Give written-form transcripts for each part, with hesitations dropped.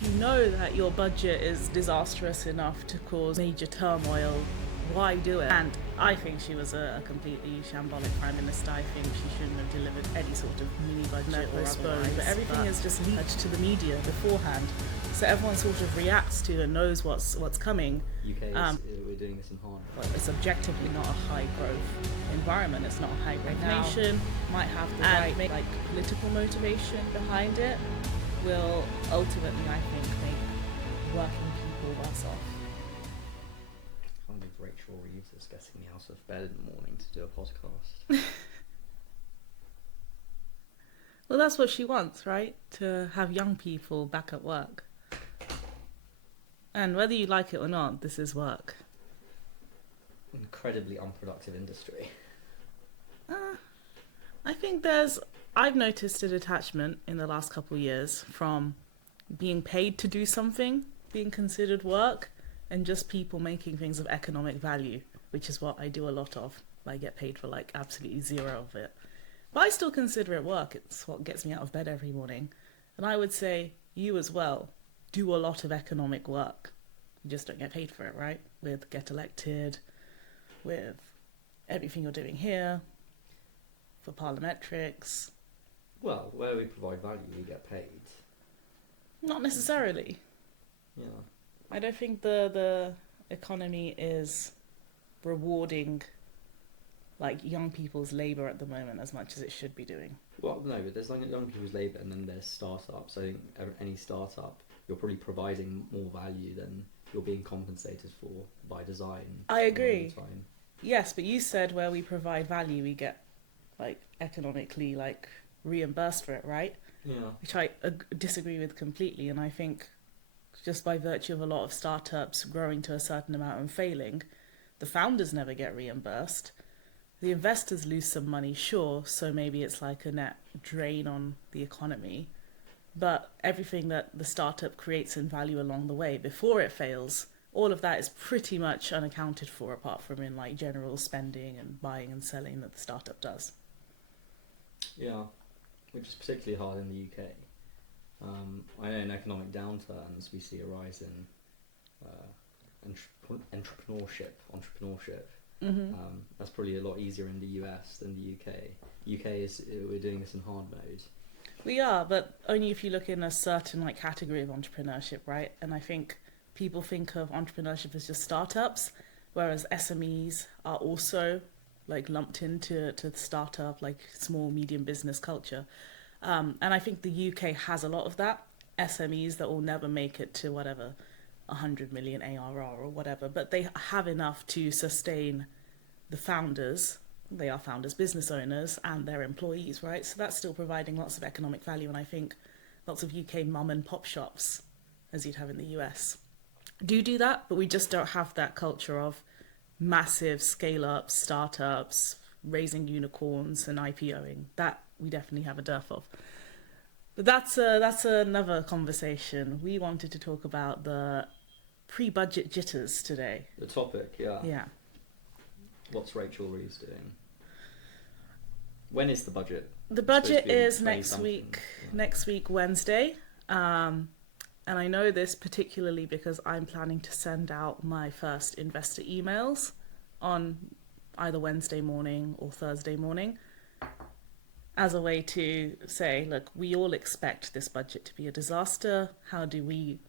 If you know that your budget is disastrous enough to cause major turmoil, why do it? And I think she was a completely shambolic prime minister. I think she shouldn't have delivered any sort of mini budget or postponed. But everything is just leaked to the media beforehand, so everyone sort of reacts to and knows what's coming. UK we're doing this in hard. Well, it's objectively not a high growth environment. It's not a high growth nation. Might have the right political motivation behind it. Will ultimately, I think, make working people worse off. I can't believe Rachel Reeves is getting me out of bed in the morning to do a podcast. Well, that's what she wants, right? To have young people back at work. And whether you like it or not, this is work. Incredibly unproductive industry. I think I've noticed a detachment in the last couple of years from being paid to do something, being considered work, and just people making things of economic value, which is what I do a lot of. I get paid for like absolutely zero of it. But I still consider it work. It's what gets me out of bed every morning. And I would say you as well do a lot of economic work. You just don't get paid for it, right? With Get Elected, with everything you're doing here, for parliametrics. Well, where we provide value, we get paid. Not necessarily. Yeah. I don't think the economy is rewarding like young people's labour at the moment as much as it should be doing. Well, no, but there's like young people's labour and then there's startups. I think any startup, you're probably providing more value than you're being compensated for by design. I agree. Yes, but you said where we provide value, we get like economically like reimbursed for it, right? Yeah. Which I disagree with completely. And I think just by virtue of a lot of startups growing to a certain amount and failing, the founders never get reimbursed. The investors lose some money, sure, so maybe it's like a net drain on the economy. But everything that the startup creates in value along the way before it fails, all of that is pretty much unaccounted for apart from in like general spending and buying and selling that the startup does. Yeah, which is particularly hard in the UK. I know in economic downturns we see a rise in entrepreneurship. Mm-hmm. That's probably a lot easier in the US than the UK. We're doing this in hard mode. We are, but only if you look in a certain like category of entrepreneurship, right? And I think people think of entrepreneurship as just startups, whereas SMEs are also like lumped into the startup, like small, medium business culture. And I think the UK has a lot of that. SMEs that will never make it to whatever, 100 million ARR or whatever, but they have enough to sustain the founders. They are founders, business owners, and their employees, right? So that's still providing lots of economic value. And I think lots of UK mum and pop shops, as you'd have in the US, do that, but we just don't have that culture of massive scale-ups, startups, raising unicorns and IPOing. That we definitely have a dearth of. But that's another conversation. We wanted to talk about the pre-budget jitters today. The topic, yeah. Yeah. What's Rachel Reeves doing? When is the budget? The budget is next week, Wednesday. And I know this particularly because I'm planning to send out my first investor emails on either Wednesday morning or Thursday morning as a way to say, look, we all expect this budget to be a disaster. How do we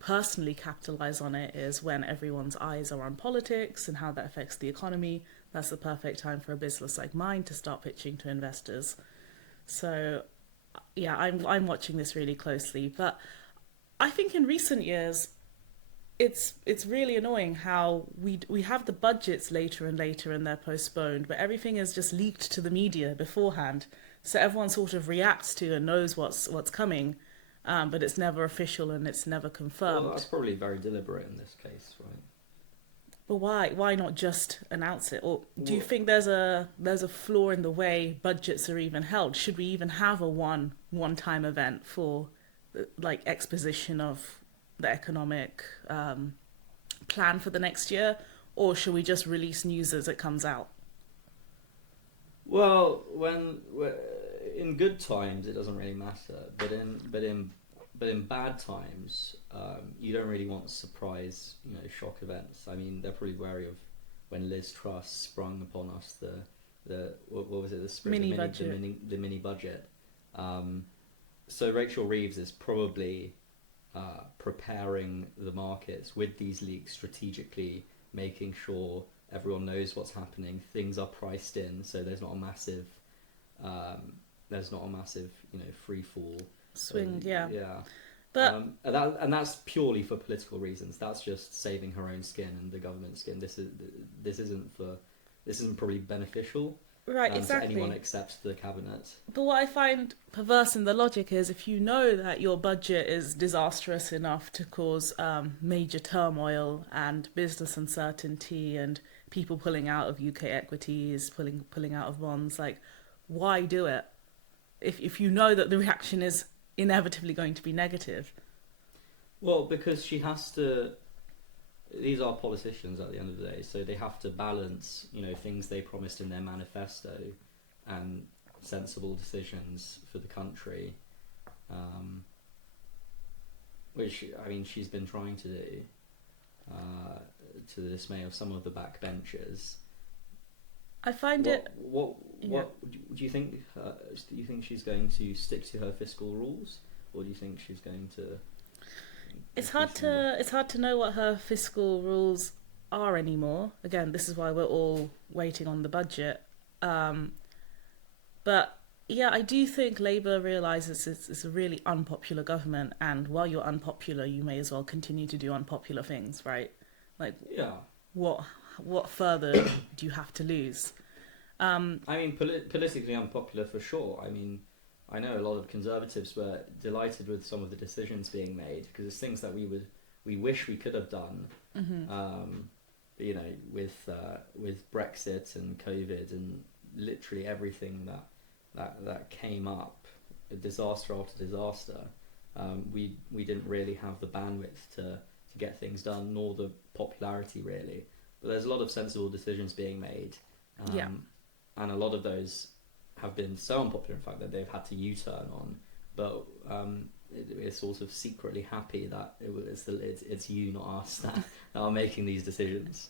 personally capitalize on it is when everyone's eyes are on politics and how that affects the economy. That's the perfect time for a business like mine to start pitching to investors. So yeah, I'm watching this really closely, but I think in recent years it's really annoying how we have the budgets later and later and they're postponed, but everything is just leaked to the media beforehand, so everyone sort of reacts to and knows what's coming. But it's never official and it's never confirmed. Well, that's probably very deliberate in this case, right? But why? Why not just announce it? Or do you think there's a flaw in the way budgets are even held? Should we even have a one-time event for like exposition of the economic plan for the next year, or should we just release news as it comes out? Well, in good times it doesn't really matter, but but in bad times, you don't really want surprise, shock events. I mean, they're probably wary of when Liz Truss sprung upon us the what was it, the mini budget. So Rachel Reeves is probably preparing the markets with these leaks strategically, making sure everyone knows what's happening. Things are priced in, so there's not a massive free fall swing. Yeah. But and that's purely for political reasons. That's just saving her own skin and the government's skin. This isn't probably beneficial. Right, exactly. To anyone except the cabinet. But what I find perverse in the logic is, if you know that your budget is disastrous enough to cause major turmoil and business uncertainty and people pulling out of UK equities, pulling out of bonds, like, why do it? If you know that the reaction is inevitably going to be negative. Well, because she has to. These are politicians at the end of the day, so they have to balance, things they promised in their manifesto and sensible decisions for the country, which, I mean, she's been trying to do, to the dismay of some of the backbenchers. I find What do you think? Do you think she's going to stick to her fiscal rules, or do you think she's going to? It's hard to know what her fiscal rules are anymore. Again, this is why we're all waiting on the budget. But yeah, I do think Labour realises it's a really unpopular government, and while you're unpopular, you may as well continue to do unpopular things, right? Like, yeah. What further do you have to lose? I mean, politically unpopular for sure. I mean, I know a lot of Conservatives were delighted with some of the decisions being made, because it's things that we wish we could have done. With Brexit and COVID and literally everything that came up, disaster after disaster. We didn't really have the bandwidth to get things done, nor the popularity really. But there's a lot of sensible decisions being made, and a lot of those have been so unpopular, in fact, that they've had to U-turn on. But we're sort of secretly happy that it's you, not us, that are making these decisions.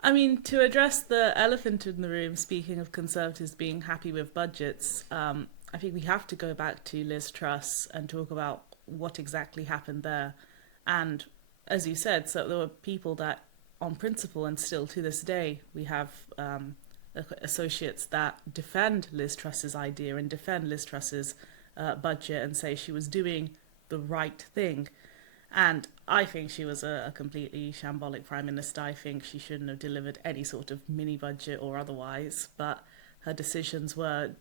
I mean, to address the elephant in the room, speaking of Conservatives being happy with budgets, I think we have to go back to Liz Truss and talk about what exactly happened there. And as you said, so there were people that, on principle, and still to this day, we have associates that defend Liz Truss's idea and defend Liz Truss's budget and say she was doing the right thing. And I think she was a completely shambolic Prime Minister. I think she shouldn't have delivered any sort of mini budget or otherwise, but her decisions were,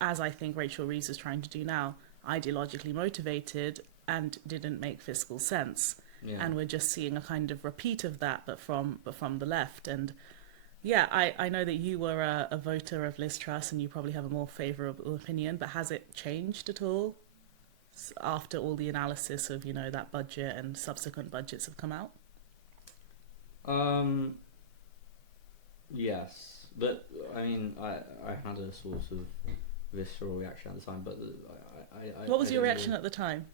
as I think Rachel Reeves is trying to do now, ideologically motivated and didn't make fiscal sense. Yeah. And we're just seeing a kind of repeat of that, but from the left. And yeah, I know that you were a voter of Liz Truss and you probably have a more favourable opinion, but has it changed at all after all the analysis of, that budget and subsequent budgets have come out? Yes, but I mean, I had a sort of visceral reaction at the time, but what was your reaction at the time?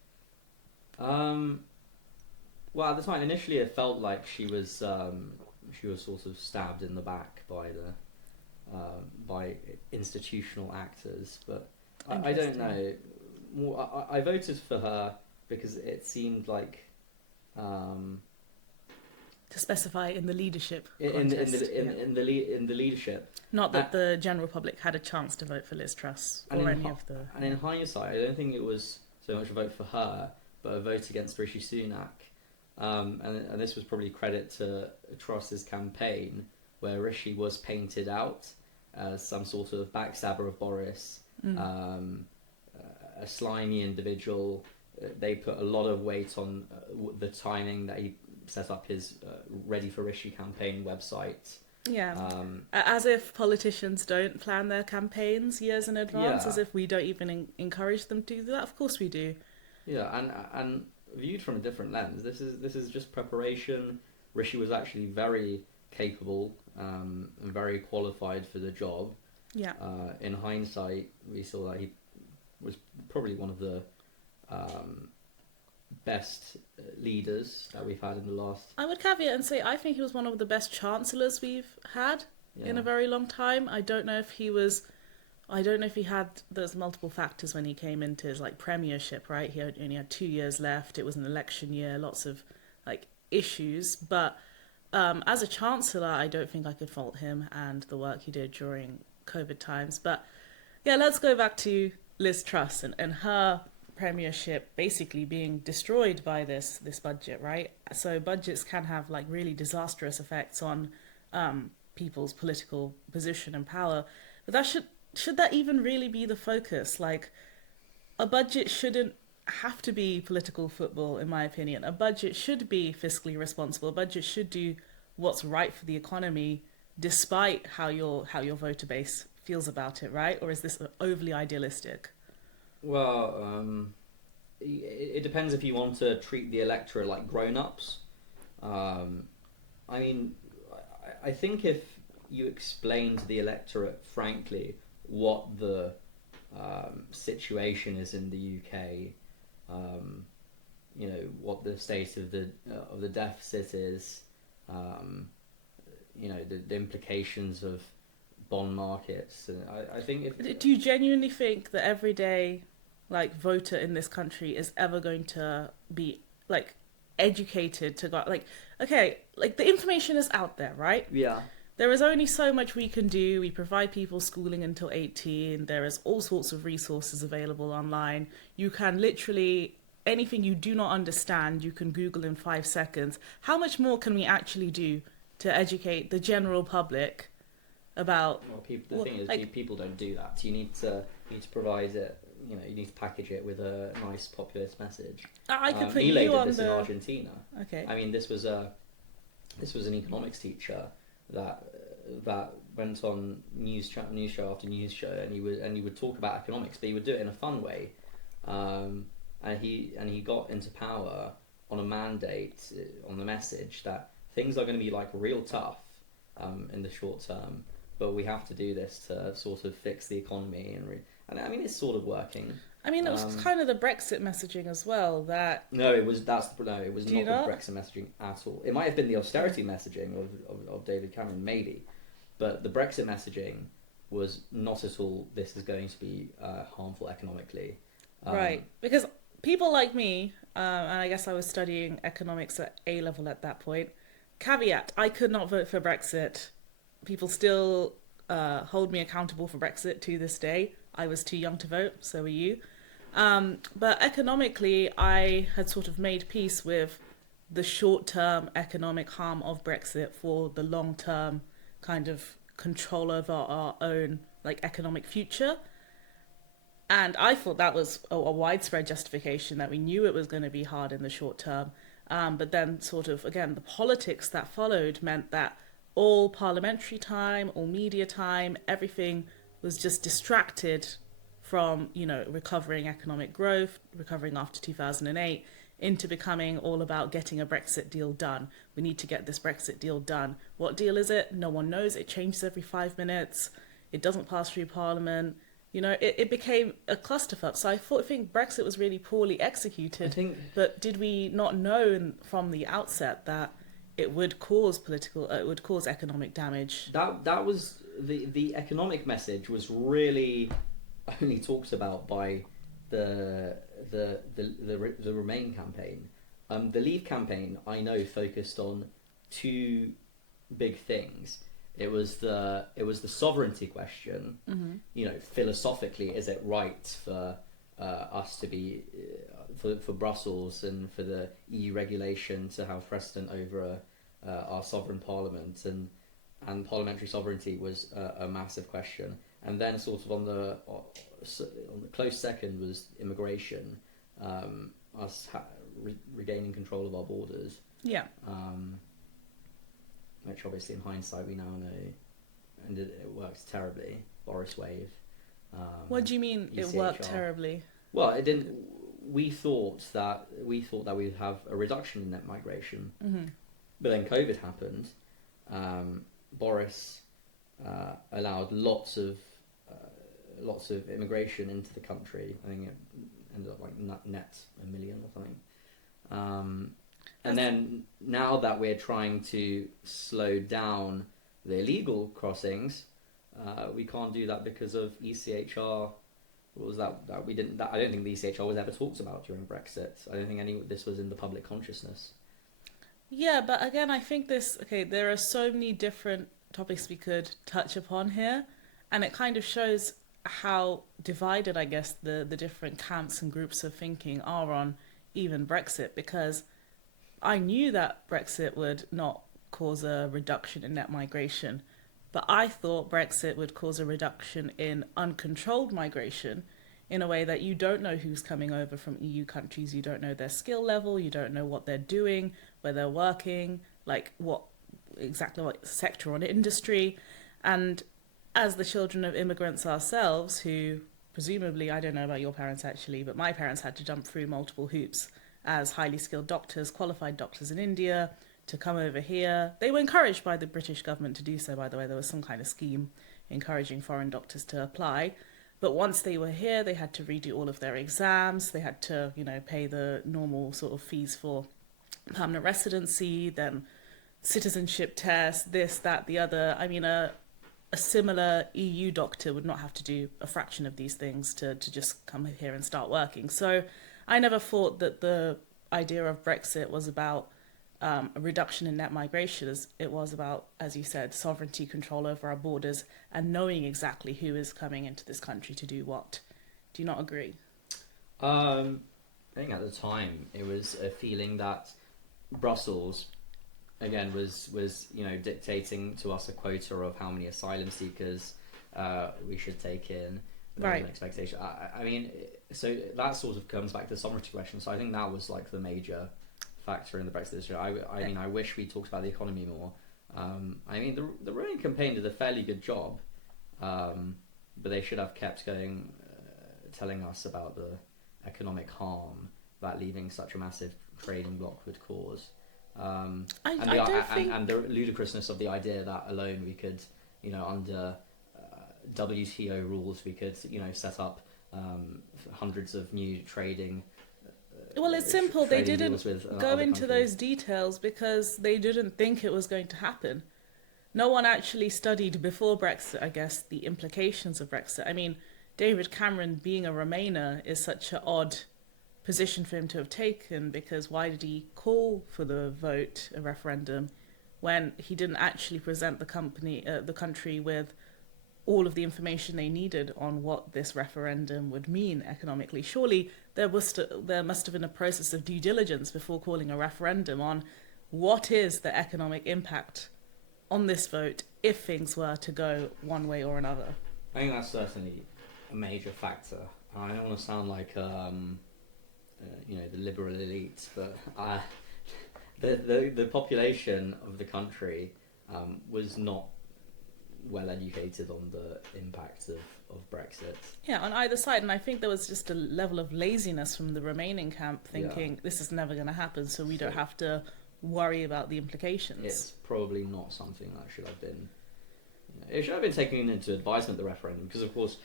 Well, at the time, initially, it felt like she was sort of stabbed in the back by institutional actors, but I don't know. I voted for her because it seemed like to specify in the leadership in the leadership. Not that the general public had a chance to vote for Liz Truss or any of the. And in hindsight, I don't think it was so much a vote for her, but a vote against Rishi Sunak. And this was probably credit to Truss's campaign, where Rishi was painted out as some sort of backstabber of Boris, a slimy individual. They put a lot of weight on the timing that he set up his Ready for Rishi campaign website. Yeah, as if politicians don't plan their campaigns years in advance, as if we don't even encourage them to do that. Of course we do. Yeah, and viewed from a different lens, this is just preparation. Rishi was actually very capable and very qualified for the job. Yeah. In hindsight, we saw that he was probably one of the best leaders that we've had in the last. I would caveat and say I think he was one of the best chancellors we've had in Yeah. a very long time. I don't know if he was. I don't know if he had those multiple factors when he came into his like premiership. Right, he only had 2 years left. It was an election year. Lots of like issues, but as a chancellor, I don't think I could fault him and the work he did during COVID times. But yeah, let's go back to Liz Truss and her premiership basically being destroyed by this budget, right? So budgets can have like really disastrous effects on people's political position and power. But that should that even really be the focus? Like a budget shouldn't have to be political football, in my opinion. A budget should be fiscally responsible. A budget should do what's right for the economy, despite how your voter base feels about it, right? Or is this overly idealistic? Well, it depends if you want to treat the electorate like grown-ups. I mean, I think if you explain to the electorate, frankly, what the situation is in the UK, what the state of the deficit is, the implications of bond markets. And I think Do you genuinely think that everyday like voter in this country is ever going to be like educated to go like okay, like the information is out there, right? yeah. There is only so much we can do. We provide people schooling until 18. There is all sorts of resources available online. You can literally, anything you do not understand, you can Google in 5 seconds. How much more can we actually do to educate the general public about... Well, the thing is, people don't do that. You need to provide it. You need to package it with a nice populist message. I could put Milei you did on this in the... Argentina. Okay. I mean, this was an economics teacher that went on news show after news show, and he would talk about economics, but he would do it in a fun way, and he got into power on a mandate, on the message that things are going to be like real tough in the short term, but we have to do this to sort of fix the economy, and I mean it's sort of working. I mean, it was kind of the Brexit messaging as well. It was not the Brexit messaging at all. It might have been the austerity messaging of David Cameron, maybe, but the Brexit messaging was not at all. This is going to be harmful economically, right? Because people like me, and I guess I was studying economics at A level at that point. Caveat: I could not vote for Brexit. People still hold me accountable for Brexit to this day. I was too young to vote, so were you. But economically, I had sort of made peace with the short-term economic harm of Brexit for the long-term kind of control over our own like economic future. And I thought that was a widespread justification, that we knew it was going to be hard in the short term. But then sort of, again, the politics that followed meant that all parliamentary time, all media time, everything was just distracted from, recovering economic growth, recovering after 2008, into becoming all about getting a Brexit deal done. We need to get this Brexit deal done. What deal is it? No one knows. It changes every 5 minutes. It doesn't pass through Parliament. It became a clusterfuck. So I think Brexit was really poorly executed. But did we not know from the outset that it would cause economic damage? That was the economic message was really only talked about by the Remain campaign. The Leave campaign, I know, focused on two big things. It was the sovereignty question. Mm-hmm. Philosophically, is it right for us to be for Brussels and for the EU regulation to have precedent over our sovereign parliament, and parliamentary sovereignty was a massive question. And then sort of on the close second was immigration, us regaining control of our borders. Yeah. Which obviously in hindsight we now know, and it works terribly. Boris wave. What do you mean ECHR. It worked terribly? Well, it didn't. We thought that we'd have a reduction in net migration, mm-hmm. but then COVID happened. Boris allowed lots of immigration into the country. I think it ended up like net 1 million or something. And then now that we're trying to slow down the illegal crossings, we can't do that because of ECHR. What was that we didn't? I don't think the ECHR was ever talked about during Brexit. I don't think this was in the public consciousness. Yeah, but again, I think there are so many different topics we could touch upon here, and it kind of shows how divided, I guess, the different camps and groups of thinking are on even Brexit, because I knew that Brexit would not cause a reduction in net migration, but I thought Brexit would cause a reduction in uncontrolled migration in a way that you don't know who's coming over from EU countries, you don't know their skill level, you don't know what they're doing, where they're working, like what sector or industry. And as the children of immigrants ourselves, who presumably, I don't know about your parents actually, but my parents had to jump through multiple hoops as highly skilled doctors, qualified doctors in India, to come over here. They were encouraged by the British government to do so, by the way. There was some kind of scheme encouraging foreign doctors to apply. But once they were here, they had to redo all of their exams. They had to, pay the normal sort of fees for permanent residency, then citizenship test, this, that, the other. I mean, a similar EU doctor would not have to do a fraction of these things to just come here and start working. So I never thought that the idea of Brexit was about a reduction in net migration. It was about, as you said, sovereignty, control over our borders, and knowing exactly who is coming into this country to do what. Do you not agree? I think at the time it was a feeling that Brussels, again, was dictating to us a quota of how many asylum seekers we should take in. Right. An expectation. I mean, so that sort of comes back to the sovereignty question. So I think that was like the major factor in the Brexit issue. I mean, I wish we talked about the economy more. I mean, the Remain campaign did a fairly good job, but they should have kept going, telling us about the economic harm that leaving such a massive trading bloc would cause. And the ludicrousness of the idea that alone we could, under WTO rules, we could, set up hundreds of new trading. Well, it's simple. They didn't go into those details because they didn't think it was going to happen. No one actually studied before Brexit, I guess, the implications of Brexit. I mean, David Cameron, being a Remainer, is such an odd position for him to have taken, because why did he call for the vote, a referendum, when he didn't actually present the country with all of the information they needed on what this referendum would mean economically? Surely there must have been a process of due diligence before calling a referendum on what is the economic impact on this vote if things were to go one way or another. I think that's certainly a major factor. I don't want to sound like the liberal elite, but the population of the country was not well educated on the impact of Brexit. Yeah, on either side. And I think there was just a level of laziness from the remaining camp thinking this is never going to happen, so we don't have to worry about the implications. It's probably not something that should have been... it should have been taken into advisement, the referendum, because of course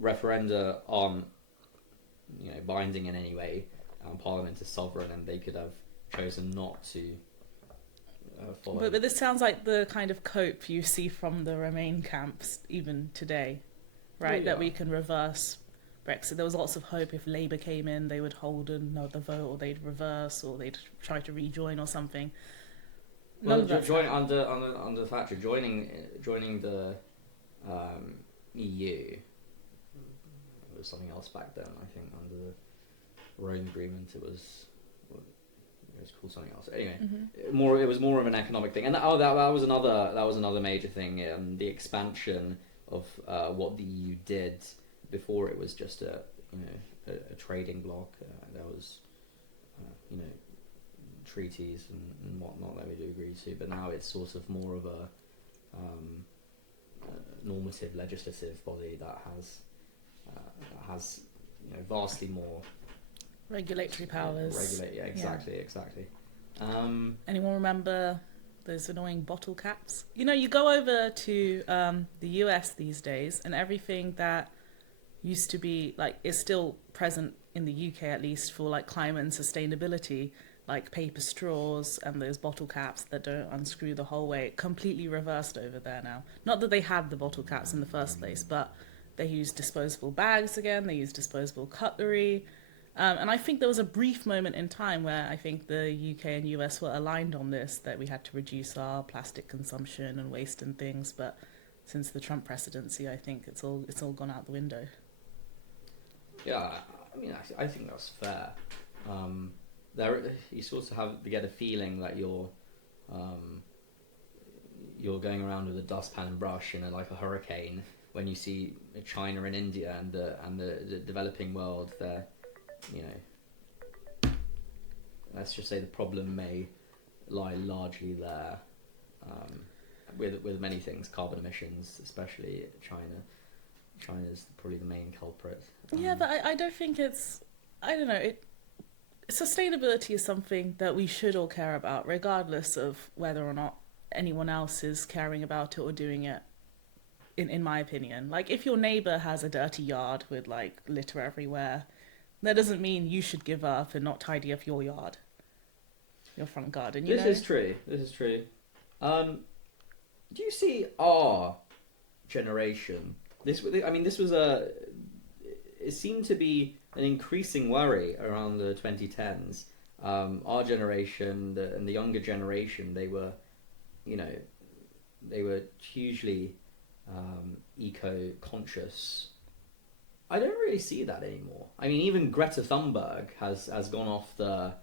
referenda aren't binding in any way. Parliament is sovereign, and they could have chosen not to follow. But this sounds like the kind of cope you see from the Remain camps even today, right? Oh, yeah. That we can reverse Brexit. There was lots of hope if Labour came in, they would hold another vote, or they'd reverse, or they'd try to rejoin or something. Well, under Thatcher, joining the EU, it was something else back then. I think under the Rome Agreement, it was called something else. Anyway, it was more of an economic thing, and that was another major thing. The expansion of what the EU did. Before it was just a trading bloc. There was treaties and whatnot that we'd agree to, but now it's sort of more of a normative legislative body that has vastly more regulatory powers. Exactly. Anyone remember those annoying bottle caps? You go over to the US these days, and everything that used to be is still present in the UK, at least, for climate and sustainability. like paper straws and those bottle caps that don't unscrew the whole way. Completely reversed over there now. Not that they had the bottle caps in the first place, but they use disposable bags again. They use disposable cutlery. And I think there was a brief moment in time where I think the UK and US were aligned on this, that we had to reduce our plastic consumption and waste and things. But since the Trump presidency, I think it's all gone out the window. Yeah, I mean, I think that's fair. You sort of get a feeling that you're going around with a dustpan and brush in like a hurricane when you see China and India and the developing world. They're, you know, let's just say the problem may lie largely there, with many things, carbon emissions, especially China. China's probably the main culprit. Yeah, but I don't think it's, I don't know, sustainability is something that we should all care about, regardless of whether or not anyone else is caring about it or doing it, in my opinion. Like, if your neighbour has a dirty yard with, like, litter everywhere, that doesn't mean you should give up and not tidy up your yard, your front garden, you know? This is true. Do you see our generation? This was it seemed to be an increasing worry around the 2010s. Our generation and the younger generation, they were hugely eco-conscious. I don't really see that anymore. I mean, even Greta Thunberg has gone off the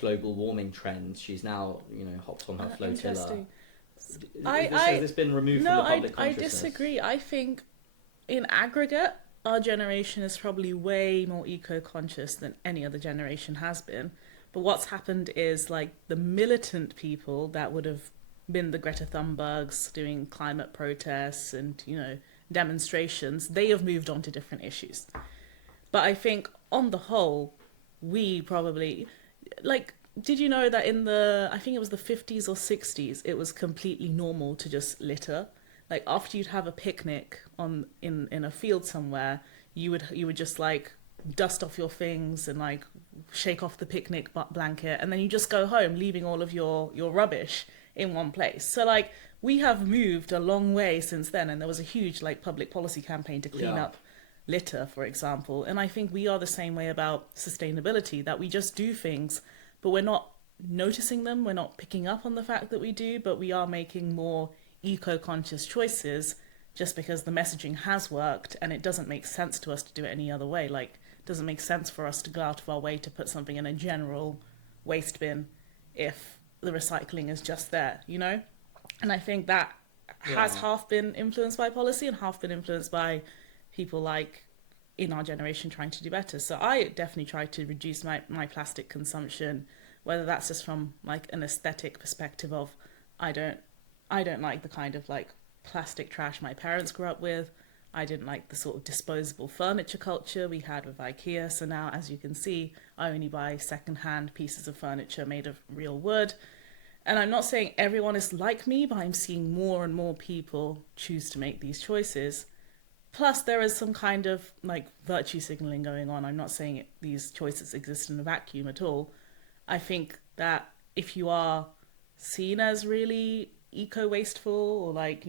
global warming trend. She's now, hopped on her flotilla. Has this been removed from the public consciousness? I disagree. I think in aggregate, our generation is probably way more eco-conscious than any other generation has been. But what's happened is, like, the militant people that would have been the Greta Thunbergs doing climate protests and, demonstrations, they have moved on to different issues. But I think on the whole, we probably, like, did you know that I think it was the 50s or 60s, it was completely normal to just litter? Like, after you'd have a picnic in a field somewhere, you would just, like, dust off your things and, like, shake off the picnic blanket, and then you just go home, leaving all of your rubbish in one place. So, like, we have moved a long way since then, and there was a huge, like, public policy campaign to clean up litter, for example. And I think we are the same way about sustainability, that we just do things, but we're not noticing them, we're not picking up on the fact that we do, but we are making more eco-conscious choices just because the messaging has worked, and it doesn't make sense to us to do it any other way. Like, it doesn't make sense for us to go out of our way to put something in a general waste bin if the recycling is just there, And I think that has half been influenced by policy and half been influenced by people like in our generation trying to do better. So I definitely try to reduce my plastic consumption, whether that's just from, like, an aesthetic perspective of I don't like the kind of, like, plastic trash my parents grew up with. I didn't like the sort of disposable furniture culture we had with IKEA. So now, as you can see, I only buy second-hand pieces of furniture made of real wood. And I'm not saying everyone is like me, but I'm seeing more and more people choose to make these choices. Plus, there is some kind of, like, virtue signaling going on. I'm not saying these choices exist in a vacuum at all. I think that if you are seen as really eco-wasteful or, like,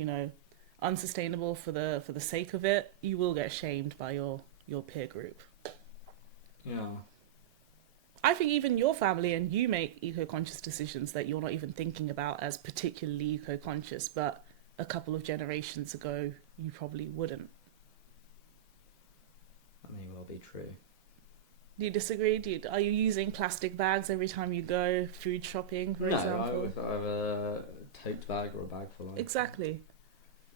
unsustainable for the sake of it, you will get shamed by your peer group. Yeah. I think even your family and you make eco-conscious decisions that you're not even thinking about as particularly eco-conscious, but a couple of generations ago you probably wouldn't. That may well be true. Do you disagree? Are you using plastic bags every time you go food shopping, for example? No, I have a tote bag or a bag for life. Exactly.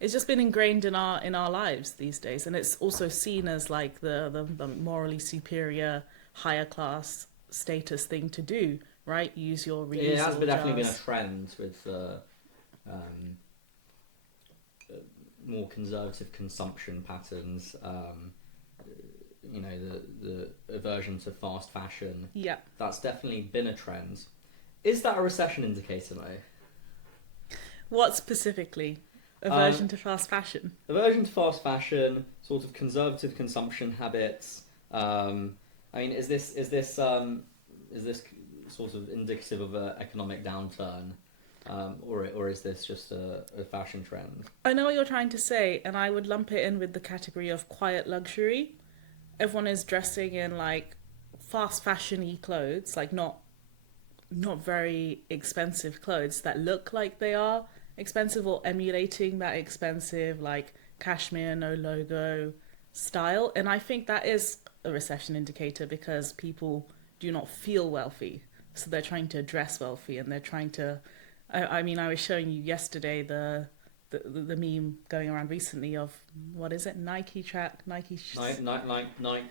It's just been ingrained in our lives these days, and it's also seen as, like, the morally superior, higher class status thing to do, right? Use your reusable It has definitely been a jars. trend with more conservative consumption patterns. The aversion to fast fashion. Yeah. That's definitely been a trend. Is that a recession indicator, Mo? What specifically? Aversion to fast fashion? Aversion to fast fashion, sort of conservative consumption habits. Is this sort of indicative of an economic downturn, or is this just a fashion trend? I know what you're trying to say, and I would lump it in with the category of quiet luxury. Everyone is dressing in like fast fashion-y clothes, like not very expensive clothes that look like they are expensive, or emulating that expensive like cashmere no logo style. And I think that is a recession indicator, because people do not feel wealthy, so they're trying to dress wealthy, and they're trying to I mean, I was showing you yesterday the meme going around recently of, what is it, Nike Nike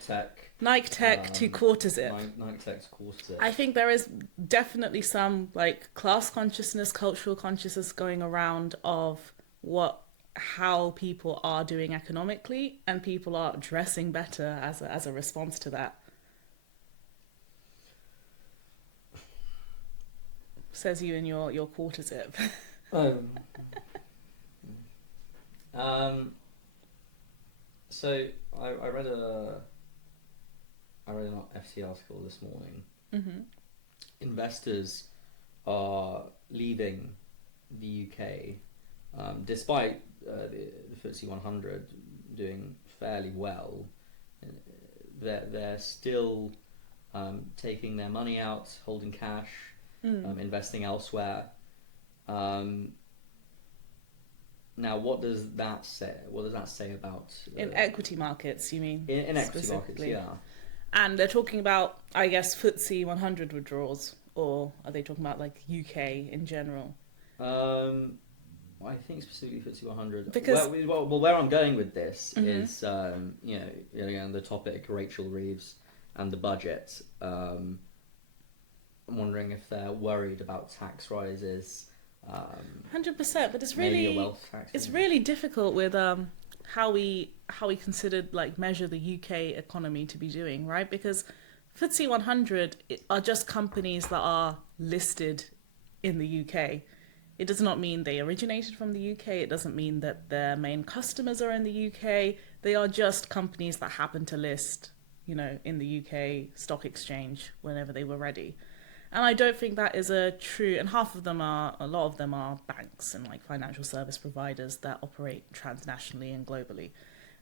Tech. Nike Tech 2/4 zip. Nike Tech's quarter zip. I think there is definitely some like class consciousness, cultural consciousness going around of how people are doing economically, and people are dressing better as a response to that. Says you in your quarter zip. So I read an FT article this morning. Mm-hmm. Investors are leaving the UK, despite the FTSE 100 doing fairly well. They're still taking their money out, holding cash, investing elsewhere. Now, what does that say? What does that say about in equity markets? You mean in equity markets? Yeah. And they're talking about, I guess, FTSE 100 withdrawals, or are they talking about like UK in general? I think specifically FTSE 100. Because where I'm going with this is, again, the topic Rachel Reeves and the budget. I'm wondering if they're worried about tax rises. 100%, but it's really difficult with how we considered like measure the UK economy to be doing, right? Because FTSE 100 are just companies that are listed in the UK. It does not mean they originated from the UK. It doesn't mean that their main customers are in the UK. They are just companies that happen to list, in the UK stock exchange whenever they were ready. And I don't think that is a true, and a lot of them are banks and like financial service providers that operate transnationally and globally.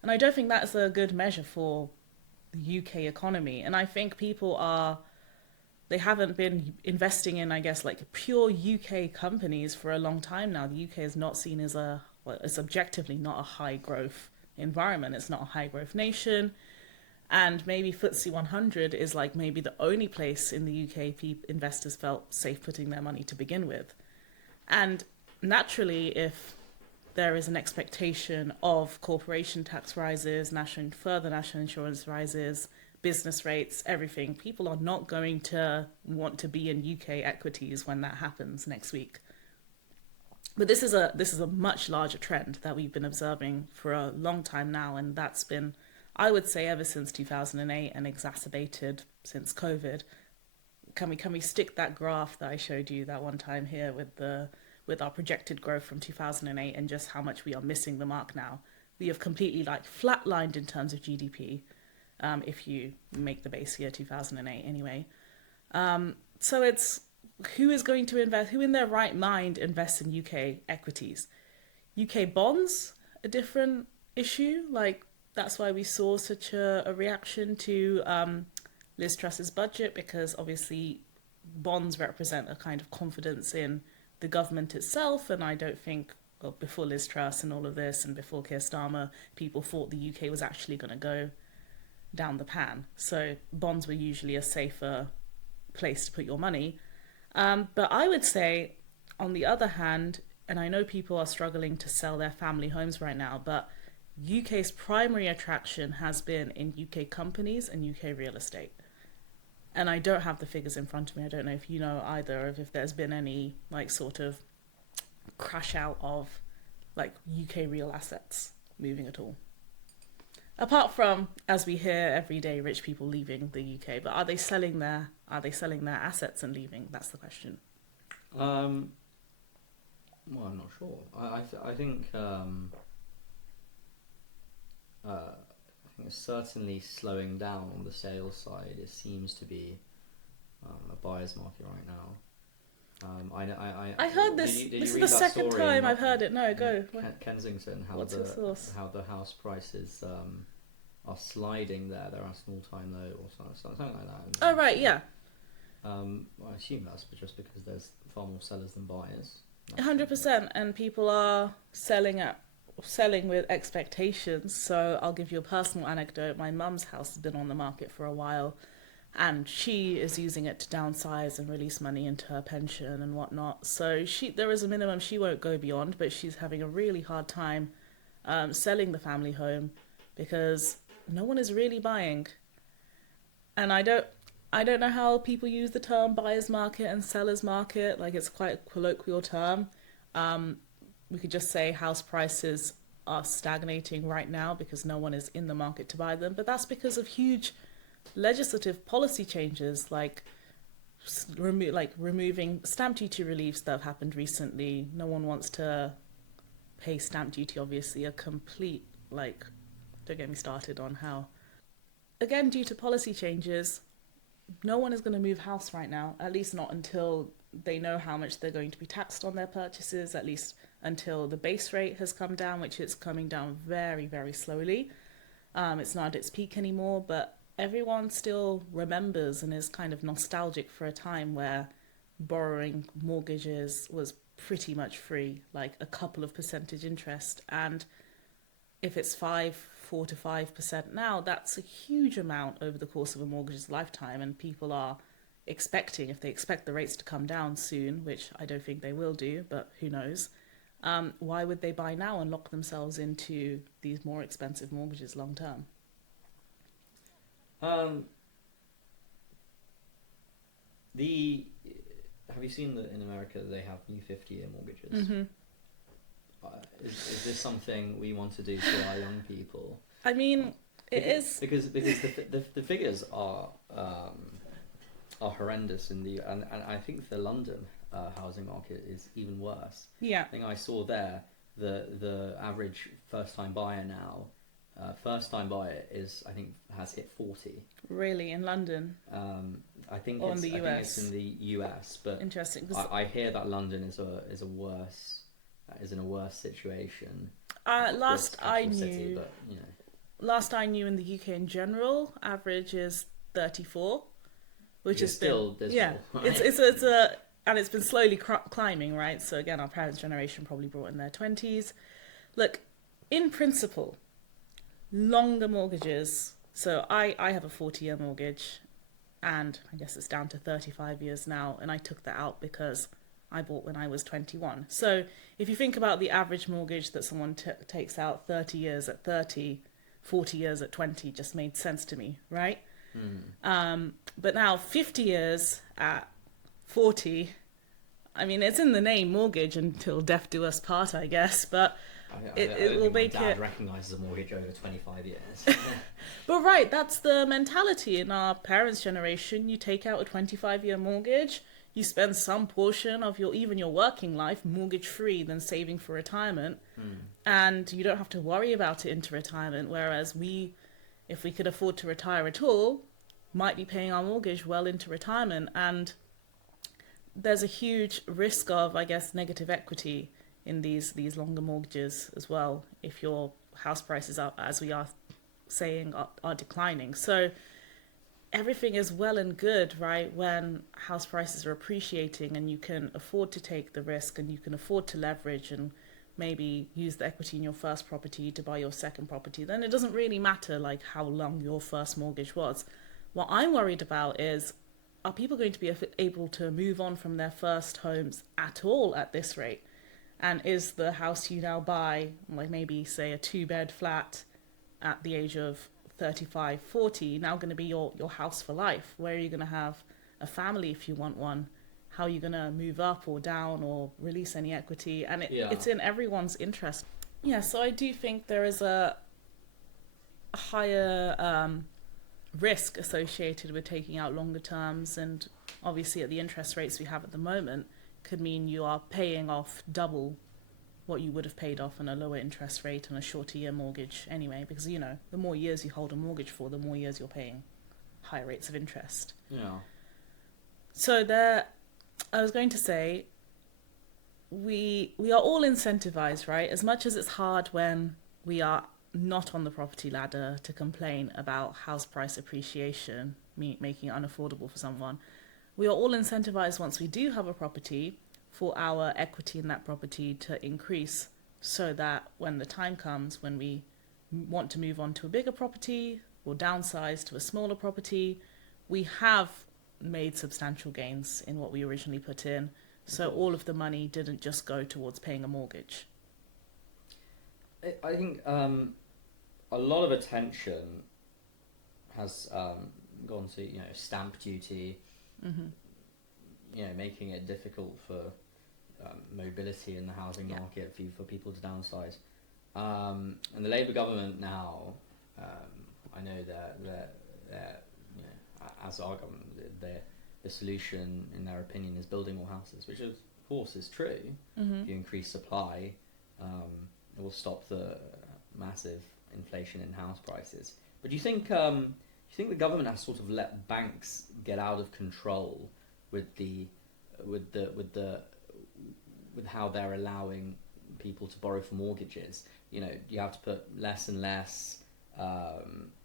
And I don't think that's a good measure for the UK economy. And I think they haven't been investing in, I guess, like pure UK companies for a long time now. The UK is not seen as it's objectively not a high growth environment. It's not a high growth nation. And maybe FTSE 100 is like maybe the only place in the UK investors felt safe putting their money to begin with. And naturally, if there is an expectation of corporation tax rises, further national insurance rises, business rates, everything, people are not going to want to be in UK equities when that happens next week. But this is a much larger trend that we've been observing for a long time now, and that's been, I would say, ever since 2008 and exacerbated since COVID. Can we stick that graph that I showed you that one time here with our projected growth from 2008 and just how much we are missing the mark now? We have completely like flatlined in terms of GDP, if you make the base year 2008 anyway. So it's who is going to invest? Who in their right mind invests in UK equities? UK bonds, a different issue. Like, that's why we saw such a reaction to Liz Truss's budget, because obviously bonds represent a kind of confidence in the government itself. And I don't think, well, before Liz Truss and all of this and before Keir Starmer, people thought the UK was actually going to go down the pan. So bonds were usually a safer place to put your money. But I would say, on the other hand, and I know people are struggling to sell their family homes right now, but UK's primary attraction has been in UK companies and UK real estate. And I don't have the figures in front of me. I don't know if you know either, if there's been any like sort of crash out of like UK real assets moving at all. Apart from, as we hear every day, rich people leaving the UK, but are they selling their assets and leaving? That's the question. Well, I'm not sure. I think it's certainly slowing down on the sales side. It seems to be a buyer's market right now. I heard this. Did you This is read the that second story time I've heard it. No, in go. Kensington, What's the source? how the house prices are sliding there. They're at an all-time low or something like that. Oh right, yeah. I assume that's just because there's far more sellers than buyers. 100%, and people are selling with expectations. So I'll give you a personal anecdote. My mum's house has been on the market for a while, and she is using it to downsize and release money into her pension and whatnot. So there is a minimum she won't go beyond, but she's having a really hard time selling the family home because no one is really buying. And I don't know how people use the term buyer's market and seller's market. Like, it's quite a colloquial term. We could just say house prices are stagnating right now because no one is in the market to buy them. But that's because of huge legislative policy changes, like removing stamp duty reliefs that have happened recently. No one wants to pay stamp duty, obviously. A complete, don't get me started on how, again, due to policy changes, no one is going to move house right now, at least not until they know how much they're going to be taxed on their purchases, at least until the base rate has come down, which is coming down very, very slowly. It's not at its peak anymore, but everyone still remembers and is kind of nostalgic for a time where borrowing mortgages was pretty much free, like a couple of percentage interest. And if it's 4 to 5% now, that's a huge amount over the course of a mortgage's lifetime. And people are expecting, if they expect the rates to come down soon, which I don't think they will do, but who knows, why would they buy now and lock themselves into these more expensive mortgages long term? Have you seen that in America they have new 50-year mortgages? Mm-hmm. Is this something we want to do for our young people? I mean, it is because the figures are horrendous and I think the London housing market is even worse. Yeah. I think I saw there the average first time buyer now. First time buyer has hit 40. Really, in London? I think or it's in the US? I think it's in the US, but interesting. I hear that London is in a worse situation. Last I knew, city, but, you know. Last I knew in the UK in general, average is 34, which is still dismal. Yeah, right? it's and it's been slowly climbing, right? So again, our parents' generation probably brought in their 20s. Look, in principle, longer mortgages. So I have a 40-year mortgage, and I guess it's down to 35 years now, and I took that out because I bought when I was 21. So if you think about the average mortgage that someone takes out, 30 years at 30, 40 years at 20, just made sense to me, right? But now 50 years at 40, I mean, it's in the name mortgage until death do us part, I guess, but it will make it... My dad recognises a mortgage over 25 years. But right, that's the mentality in our parents' generation. You take out a 25-year mortgage, you spend some portion of your working life mortgage-free, then saving for retirement, and you don't have to worry about it into retirement, whereas if we could afford to retire at all, might be paying our mortgage well into retirement. And there's a huge risk of, I guess, negative equity in these longer mortgages as well, if your house prices are, as we are saying, are declining. So everything is well and good, right, when house prices are appreciating and you can afford to take the risk and you can afford to leverage and maybe use the equity in your first property to buy your second property. Then it doesn't really matter like how long your first mortgage was. What I'm worried about is, are people going to be able to move on from their first homes at all at this rate? And is the house you now buy, like maybe say a 2-bed flat at the age of 35, 40, now going to be your house for life? Where are you going to have a family if you want one? How are you going to move up or down or release any equity? And it's in everyone's interest. Yeah, so I do think there is a higher risk associated with taking out longer terms, and obviously at the interest rates we have at the moment could mean you are paying off double what you would have paid off on a lower interest rate on a shorter year mortgage anyway, because the more years you hold a mortgage for, the more years you're paying higher rates of interest. Yeah. So there, I was going to say, we are all incentivized, right? As much as it's hard when we are not on the property ladder to complain about house price appreciation, making it unaffordable for someone. We are all incentivized once we do have a property for our equity in that property to increase so that when the time comes when we want to move on to a bigger property or downsize to a smaller property, we have made substantial gains in what we originally put in. So all of the money didn't just go towards paying a mortgage. I think a lot of attention has gone to stamp duty, making it difficult for mobility in the housing market for people to downsize. And the Labour government now, I know they're as our government, the solution in their opinion is building more houses, which of course is true. If you increase supply, it will stop the massive inflation in house prices. But do you think the government has sort of let banks get out of control with how they're allowing people to borrow for mortgages? You have to put less and less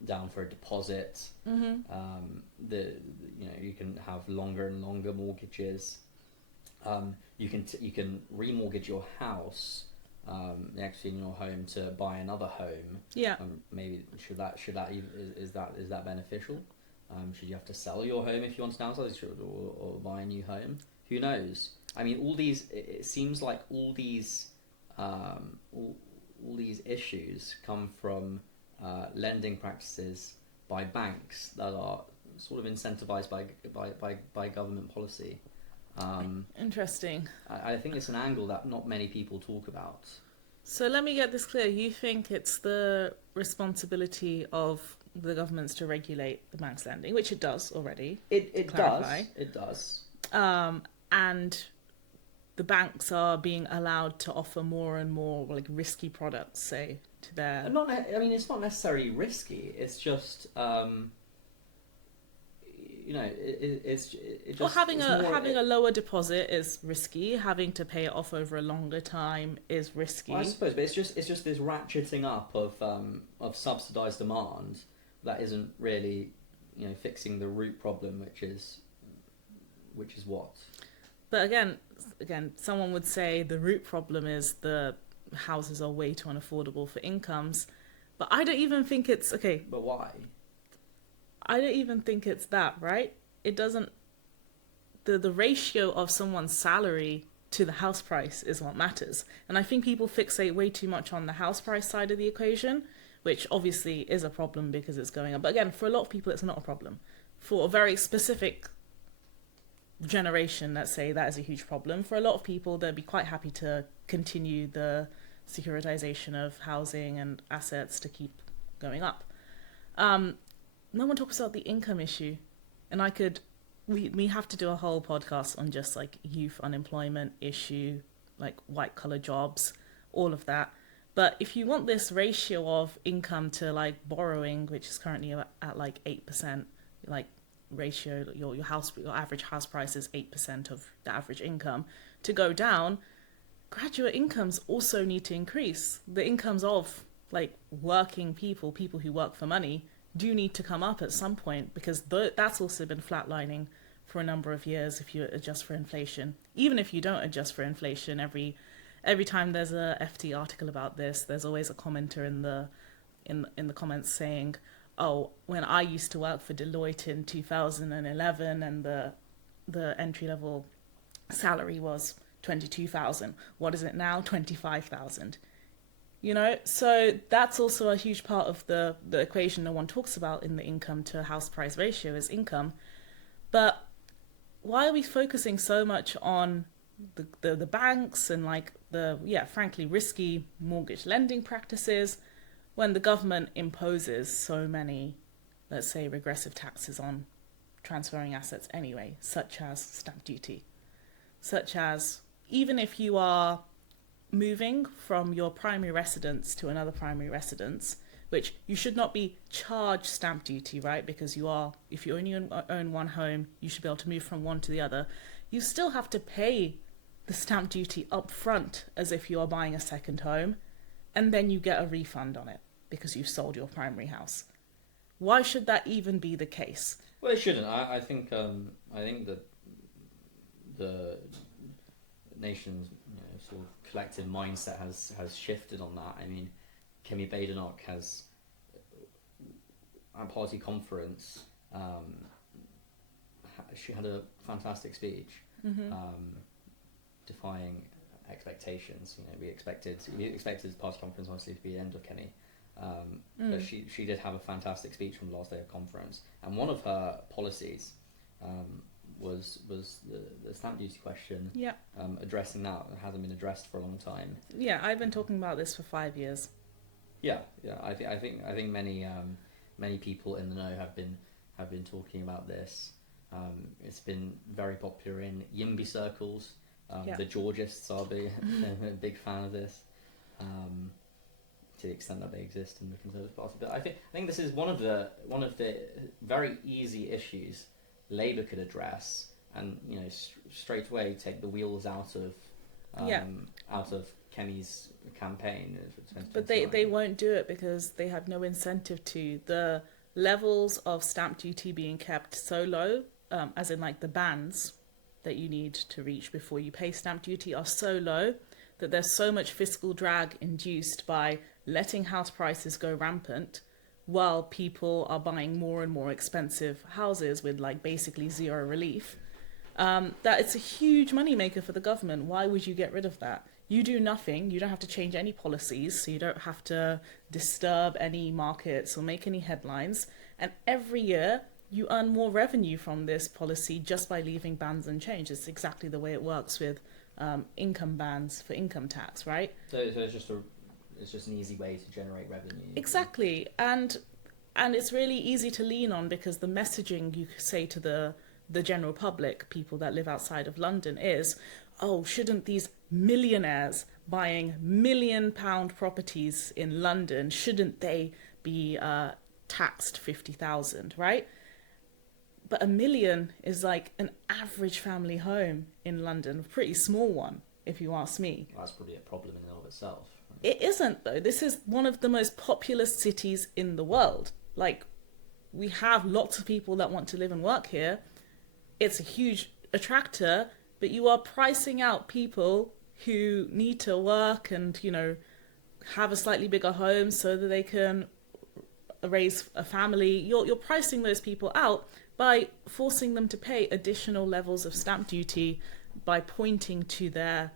down for a deposit. You can have longer and longer mortgages. You can remortgage your house, the equity in your home, to buy another home. Yeah. Maybe is that beneficial? Should you have to sell your home if you want to downsize, or buy a new home? Who knows? I mean, it seems like all these issues come from lending practices by banks that are sort of incentivized by government policy. Interesting. I think it's an angle that not many people talk about. So let me get this clear. You think it's the responsibility of the governments to regulate the bank's lending, which it does already. It does. And the banks are being allowed to offer more and more risky products, say, to their... It's not necessarily risky. It's just... having a lower deposit is risky. Having to pay it off over a longer time is risky. Well, I suppose, but it's just this ratcheting up of subsidised demand that isn't really fixing the root problem, which is what. But again, someone would say the root problem is the houses are way too unaffordable for incomes. But I don't even think it's okay. But why? I don't even think it's that, right? It doesn't... The ratio of someone's salary to the house price is what matters. And I think people fixate way too much on the house price side of the equation, which obviously is a problem because it's going up. But again, for a lot of people, it's not a problem. For a very specific generation, let's say, that is a huge problem. For a lot of people, they'd be quite happy to continue the securitization of housing and assets to keep going up. No one talks about the income issue, and we have to do a whole podcast on just youth unemployment issue, white collar jobs, all of that. But if you want this ratio of income to borrowing, which is currently at 8%, ratio, your average house price is 8% of the average income, to go down, graduate incomes also need to increase. The incomes of working people who work for money, do need to come up at some point, because that's also been flatlining for a number of years if you adjust for inflation. Even if you don't adjust for inflation, every time there's a FT article about this, there's always a commenter in the comments saying, oh, when I used to work for Deloitte in 2011 and the entry level salary was 22,000, what is it now? 25,000. So that's also a huge part of the equation no one talks about in the income to house price ratio is income. But why are we focusing so much on the banks and frankly risky mortgage lending practices when the government imposes so many, let's say, regressive taxes on transferring assets anyway, such as stamp duty, such as even if you are moving from your primary residence to another primary residence, which you should not be charged stamp duty, right? Because if you only own one home, you should be able to move from one to the other. You still have to pay the stamp duty up front as if you are buying a second home, and then you get a refund on it because you've sold your primary house. Why should that even be the case? Well, it shouldn't. I think that the nation's sort of collective mindset has shifted on that. I mean, Kemi Badenoch has at party conference. She had a fantastic speech, defying expectations. We expected the party conference honestly to be the end of Kemi. But she did have a fantastic speech from the last day of conference, and one of her policies was the stamp duty question. Yeah. Addressing that hasn't been addressed for a long time. Yeah, I've been talking about this for 5 years. Yeah. I think many people in the know have been talking about this. It's been very popular in Yimby circles. The Georgists are a big fan of this. To the extent that they exist in the Conservative Party, but I think this is one of the very easy issues Labour could address, and straight away take the wheels out of Kemi's campaign. But they won't do it because they have no incentive to. The levels of stamp duty being kept so low, as in like the bands that you need to reach before you pay stamp duty are so low that there's so much fiscal drag induced by letting house prices go rampant while people are buying more and more expensive houses with like basically zero relief, that it's a huge moneymaker for the government. Why would you get rid of that? You do nothing. You don't have to change any policies, so you don't have to disturb any markets or make any headlines. And every year you earn more revenue from this policy just by leaving bans unchanged. It's exactly the way it works with income bans for income tax, right? So it's just an easy way to generate revenue. Exactly, and it's really easy to lean on because the messaging you say to the general public, people that live outside of London, is, oh, shouldn't these millionaires buying £1 million properties in London, shouldn't they be taxed 50,000, right? But £1 million is like an average family home in London, a pretty small one, if you ask me. Well, that's probably a problem in and of itself. It isn't, though. This is one of the most populous cities in the world. Like, we have lots of people that want to live and work here. It's a huge attractor, but you are pricing out people who need to work and, have a slightly bigger home so that they can raise a family. You're pricing those people out by forcing them to pay additional levels of stamp duty by pointing to their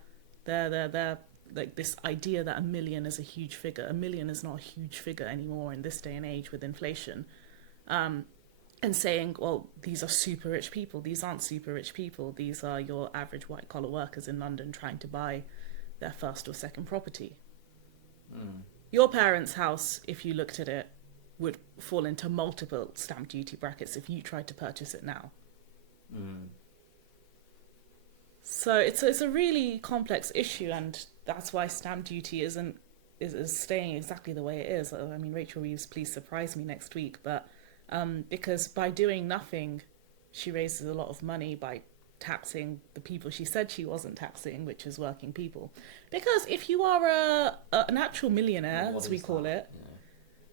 like this idea that £1 million is a huge figure. £1 million is not a huge figure anymore in this day and age with inflation. And saying, well, these are super rich people. These aren't super rich people. These are your average white collar workers in London trying to buy their first or second property. Your parents' house, if you looked at it, would fall into multiple stamp duty brackets if you tried to purchase it now. So it's a really complex issue, and that's why stamp duty is staying exactly the way it is. I mean, Rachel Reeves, please surprise me next week, but because by doing nothing, she raises a lot of money by taxing the people she said she wasn't taxing, which is working people. Because if you are an actual millionaire, as we call it,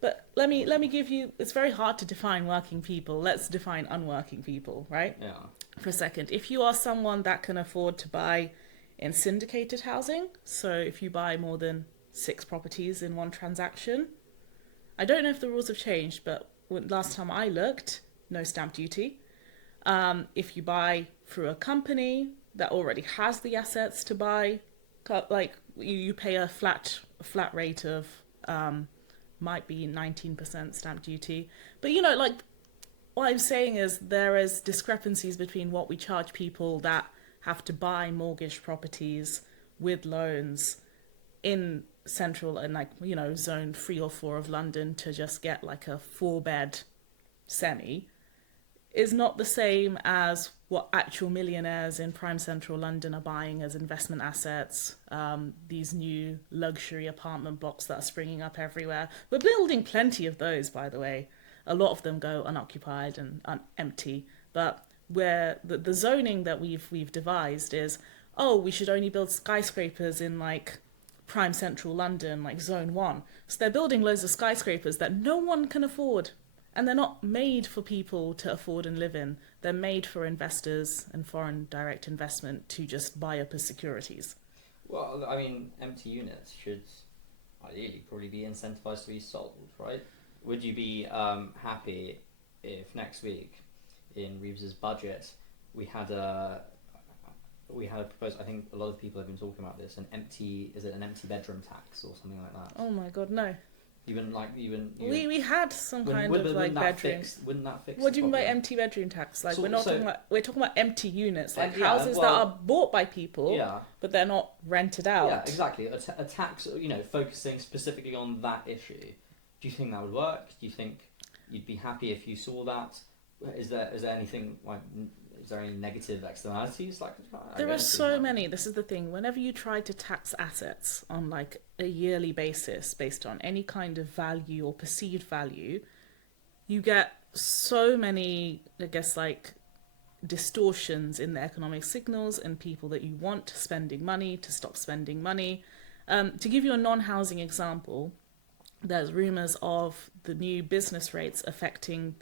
but let me give you, it's very hard to define working people. Let's define unworking people, right? Yeah. For a second. If you are someone that can afford to buy in syndicated housing, so if you buy more than 6 properties in one transaction, I don't know if the rules have changed, but last time I looked, no stamp duty. If you buy through a company that already has the assets to buy, like you pay a flat rate of might be 19% stamp duty. But like what I'm saying is there is discrepancies between what we charge people that have to buy mortgaged properties with loans in central and zone 3 or 4 of London to just get like a 4-bed semi. is not the same as what actual millionaires in prime central London are buying as investment assets. These new luxury apartment blocks that are springing up everywhere. We're building plenty of those, by the way. A lot of them go unoccupied and empty. But where the zoning that we've devised is, oh, we should only build skyscrapers in like prime central London, like zone 1. So they're building loads of skyscrapers that no one can afford. And they're not made for people to afford and live in. They're made for investors and foreign direct investment to just buy up as securities. Well, I mean, empty units should ideally probably be incentivized to be sold, right? Would you be happy if next week in Reeves's budget we had a proposal? I think a lot of people have been talking about this. An empty bedroom tax or something like that? Oh my God, no. We had some kind of like bedrooms. Wouldn't that fix? What do you mean by empty bedroom tax? Like, we're talking about empty units, like houses that are bought by people, but they're not rented out. Yeah, exactly. A tax, focusing specifically on that issue. Do you think that would work? Do you think you'd be happy if you saw that? Is there anything like? Is there any negative externalities? There are so many. This is the thing. Whenever you try to tax assets on like a yearly basis based on any kind of value or perceived value, you get so many, I guess, like distortions in the economic signals and people that you want spending money to stop spending money. To give you a non-housing example, there's rumours of the new business rates affecting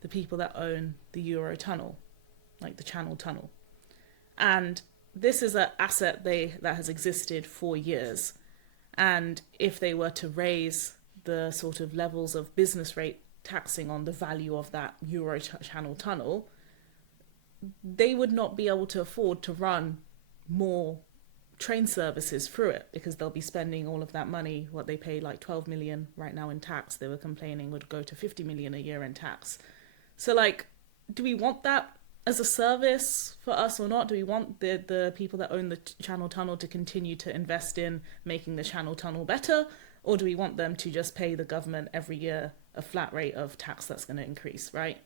the people that own the Eurotunnel, like the Channel Tunnel. And this is an asset that has existed for years. And if they were to raise the sort of levels of business rate taxing on the value of that Channel Tunnel, they would not be able to afford to run more train services through it because they'll be spending all of that money. What they pay like 12 million right now in tax, they were complaining would go to 50 million a year in tax. So like, do we want that as a service for us or not? Do we want the people that own the Channel Tunnel to continue to invest in making the Channel Tunnel better? Or do we want them to just pay the government every year a flat rate of tax that's going to increase, right?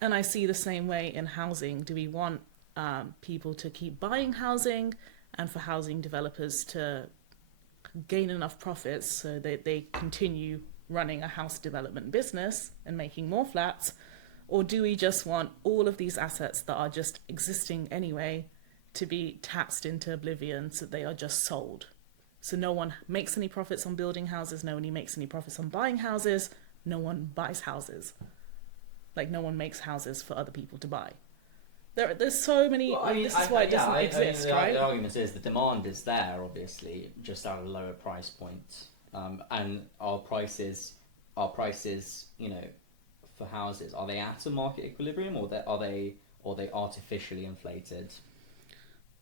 And I see the same way in housing. Do we want people to keep buying housing and for housing developers to gain enough profits so that they continue running a house development business and making more flats? Or do we just want all of these assets that are just existing anyway to be taxed into oblivion so they are just sold? So no one makes any profits on building houses, nobody makes any profits on buying houses, no one buys houses. Like, no one makes houses for other people to buy. There's so many. Well, this is why it doesn't exist, right? The argument is the demand is there, obviously, just at a lower price point, and our prices, for houses, are they at a market equilibrium, or are they artificially inflated?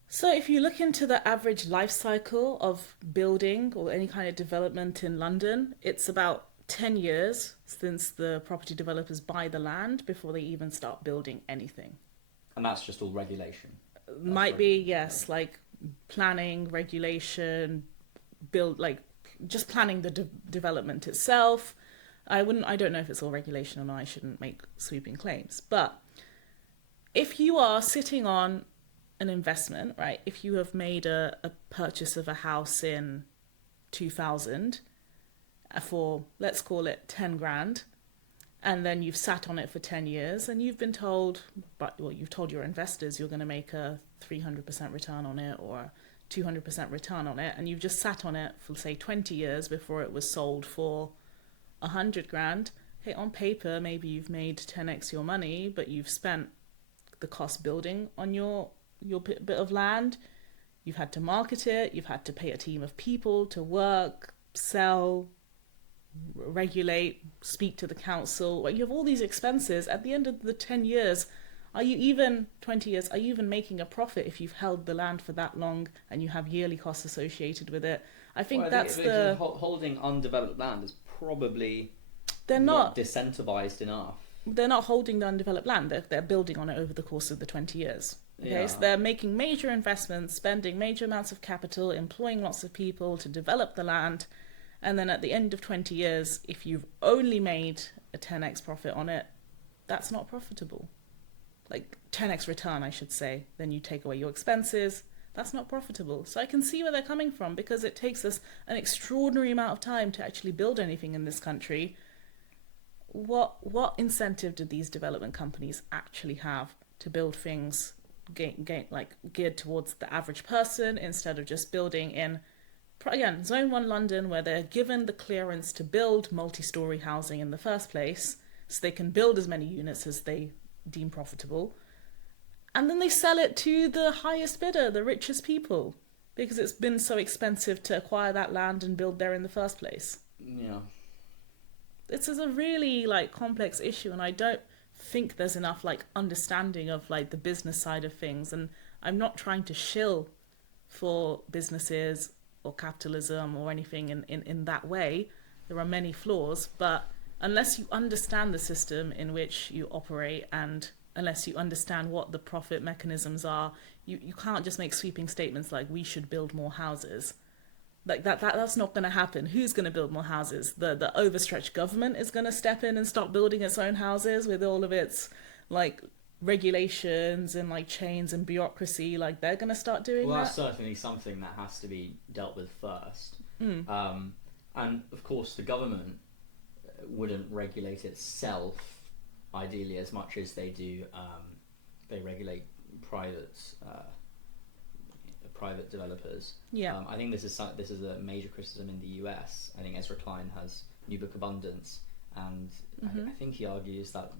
So if you look into the average life cycle of building or any kind of development in London, it's about 10 years since the property developers buy the land before they even start building anything. And that's just all regulation? Might be, yes, like planning, regulation, just planning the development itself. I don't know if it's all regulation or not. I shouldn't make sweeping claims. But if you are sitting on an investment, right, if you have made a purchase of a house in 2000 for, let's call it 10 grand, and then you've sat on it for 10 years and you've been told, you've told your investors you're going to make a 300% return on it or 200% return on it, and you've just sat on it for, say, 20 years before it was sold for 100 grand. Hey, on paper, maybe you've made 10x your money, but you've spent the cost building on your bit of land. You've had to market it. You've had to pay a team of people to work, sell, regulate, speak to the council. Well, you have all these expenses. At the end of the 10 years, 20 years, are you even making a profit if you've held the land for that long and you have yearly costs associated with it? I think holding undeveloped land is probably they're not disincentivized enough. They're not holding the undeveloped land. They're building on it over the course of the 20 years. Okay, yeah. So they're making major investments, spending major amounts of capital, employing lots of people to develop the land. And then at the end of 20 years, if you've only made a 10x profit on it, that's not profitable. like 10x return, I should say, then you take away your expenses. That's not profitable. So I can see where they're coming from, because it takes us an extraordinary amount of time to actually build anything in this country. What incentive do these development companies actually have to build things like geared towards the average person, instead of just building in, again, Zone 1 London, where they're given the clearance to build multi-storey housing in the first place, so they can build as many units as they deem profitable, and then they sell it to the highest bidder, the richest people, because it's been so expensive to acquire that land and build there in the first place. Yeah. This is a really like complex issue, and I don't think there's enough like understanding of like the business side of things. And I'm not trying to shill for businesses or capitalism or anything in that way. There are many flaws, but unless you understand the system in which you operate, and unless you understand what the profit mechanisms are, you can't just make sweeping statements like we should build more houses. Like that's not going to happen. Who's going to build more houses? The overstretched government is going to step in and start building its own houses with all of its like regulations and like chains and bureaucracy. Like they're going to start doing Well, that. that's certainly something that has to be dealt with first. And of course, the government wouldn't regulate itself, ideally, as much as they do. They regulate private developers. Yeah. I think this is a major criticism in the US. I think Ezra Klein has New Book Abundance, and I think he argues that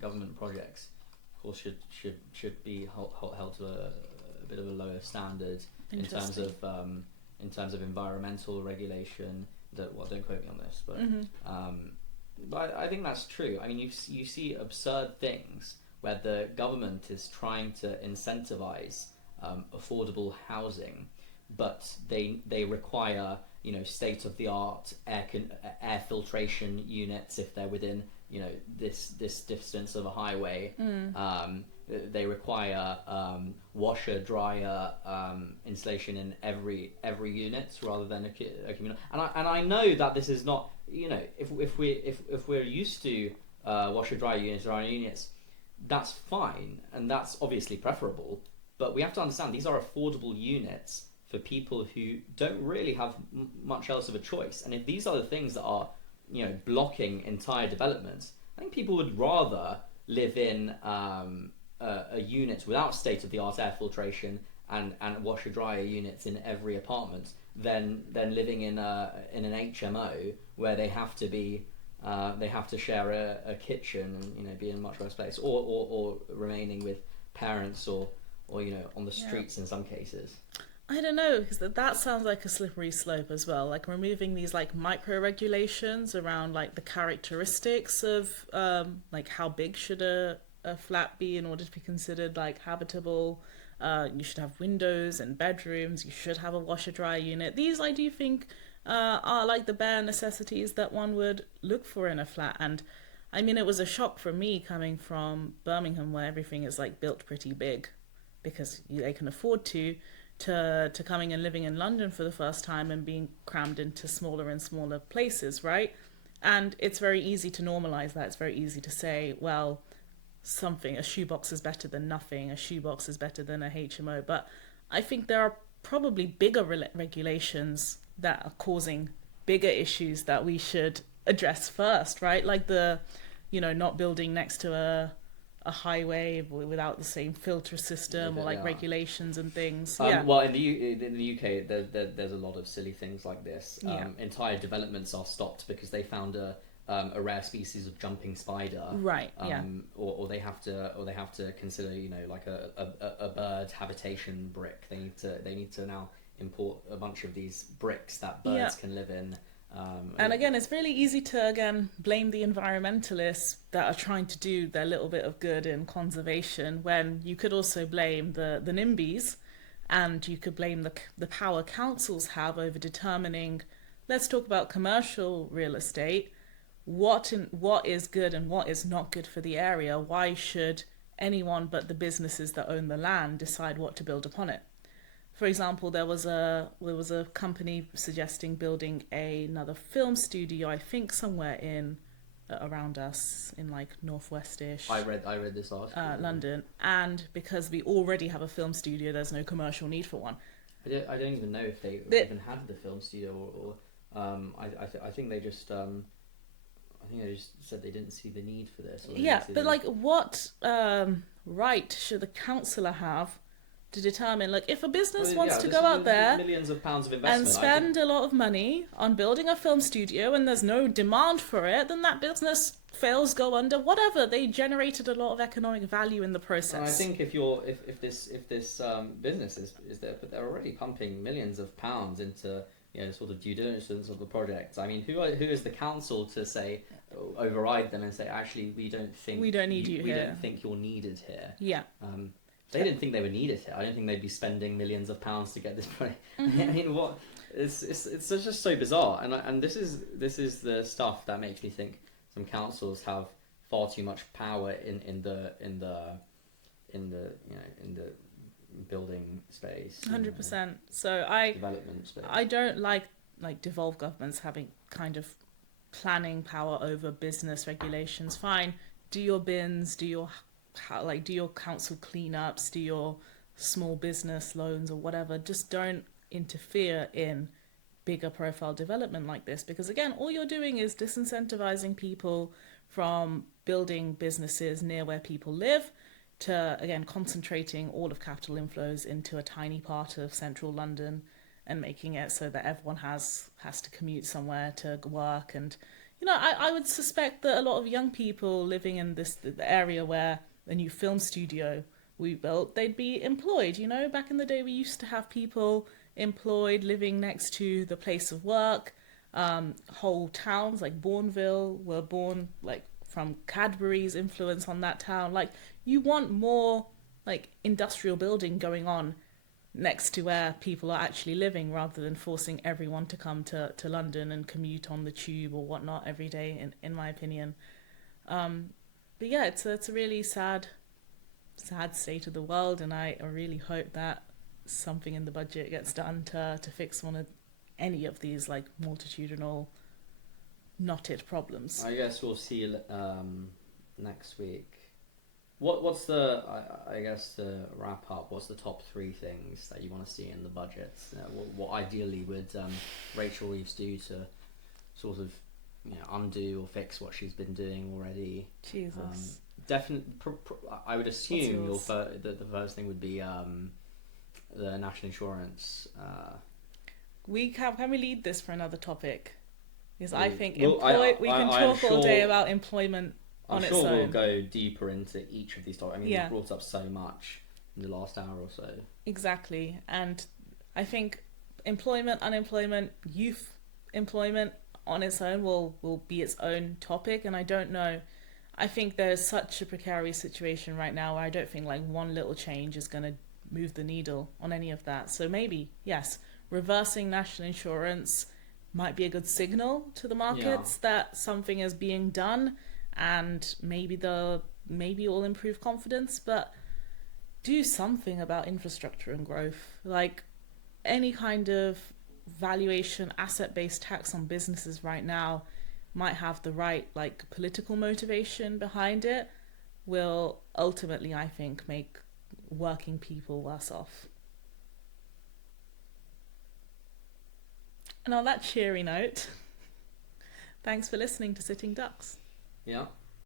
government projects, of course, should be held to a bit of a lower standard in terms of environmental regulation. Don't quote me on this, but I think that's true. I mean, you see absurd things where the government is trying to incentivize affordable housing, but they require state of the art air filtration units if they're within this distance of a highway. They require washer dryer installation in every unit rather than a communal. And I know that this is not if we're used to washer dryer units or our units, that's fine, and that's obviously preferable. But we have to understand these are affordable units for people who don't really have much else of a choice. And if these are the things that are, blocking entire developments, I think people would rather live in a unit without state-of-the-art air filtration and washer-dryer units in every apartment than living in an HMO where they have to share a kitchen and be in a much worse place, or remaining with parents or on the streets in some cases. I don't know, because that sounds like a slippery slope as well. Like removing these like micro regulations around like the characteristics of like how big should a flat be in order to be considered like habitable. You should have windows and bedrooms. You should have a washer dryer unit. These I do think are like the bare necessities that one would look for in a flat. And I mean, it was a shock for me coming from Birmingham, where everything is like built pretty big because they can afford to coming and living in London for the first time and being crammed into smaller and smaller places, right? And it's very easy to normalize that. It's very easy to say, well, a shoebox is better than nothing, a shoebox is better than a HMO. But I think there are probably bigger regulations that are causing bigger issues that we should address first, right? Like not building next to a highway without the same filter system, or like regulations and things. Well, in the UK, there's a lot of silly things like this. Entire developments are stopped because they found a rare species of jumping spider. Right. Or they have to consider like a bird habitation brick. They need to now import a bunch of these bricks that birds can live in. And again, it's really easy to blame the environmentalists that are trying to do their little bit of good in conservation, when you could also blame the NIMBYs, and you could blame the power councils have over determining, let's talk about commercial real estate, what is good and what is not good for the area. Why should anyone but the businesses that own the land decide what to build upon it? For example, there was a company suggesting building another film studio, I think somewhere in around us in like northwestish I read this article. London, and because we already have a film studio, there's no commercial need for one. I don't even know if they even had the film studio, or I think they just said they didn't see the need for this. Yeah, but like, what right should the Chancellor have to determine, like, if a business wants to go out there millions of pounds of investment and spend a lot of money on building a film studio and there's no demand for it, then that business fails, go under, whatever. They generated a lot of economic value in the process. And I think if this business is there, but they're already pumping millions of pounds into sort of due diligence of the project. I mean, who is the council to say override them and say, actually, we don't think we don't need you here. We don't think you're needed here. Yeah. They didn't think they were needed here. I don't think they'd be spending millions of pounds to get this project. Mm-hmm. I mean, what? It's just so bizarre. And this is the stuff that makes me think some councils have far too much power in the building space. 100%. So development space. I don't like devolved governments having kind of planning power over business regulations. Fine, do your bins, do your council cleanups, do your small business loans or whatever. Just don't interfere in bigger profile development like this, because again, all you're doing is disincentivizing people from building businesses near where people live, to again concentrating all of capital inflows into a tiny part of central London and making it so that everyone has to commute somewhere to work. And I would suspect that a lot of young people living in the area where a new film studio we built, they'd be employed. Back in the day, we used to have people employed living next to the place of work. Whole towns like Bourneville were born like from Cadbury's influence on that town. Like, you want more like industrial building going on next to where people are actually living, rather than forcing everyone to come to London and commute on the tube or whatnot every day, in my opinion. But yeah, it's a really sad state of the world, and I really hope that something in the budget gets done to fix any of these like multitudinal knotted problems. I guess we'll see next week. What's the, I guess to wrap up, what's the top 3 things that you want to see in the budget? What ideally would Rachel Reeves do to sort of undo or fix what she's been doing already? Jesus. Definitely, I would assume the first thing would be the national insurance. Can we lead this for another topic? Because I think we can talk all day about employment on its own. I'm sure we'll go deeper into each of these topics. I mean, we've brought up so much in the last hour or so. Exactly. And I think employment, unemployment, youth employment on its own will be its own topic. And I don't know. I think there's such a precarious situation right now where I don't think like one little change is going to move the needle on any of that. So maybe, yes, reversing national insurance might be a good signal to the markets that something is being done, and maybe it will improve confidence. But do something about infrastructure and growth. Like, any kind of valuation, asset-based tax on businesses right now might have the right like political motivation behind it, will ultimately, I think, make working people worse off. And on that cheery note, thanks for listening to Sitting Ducks. Yeah.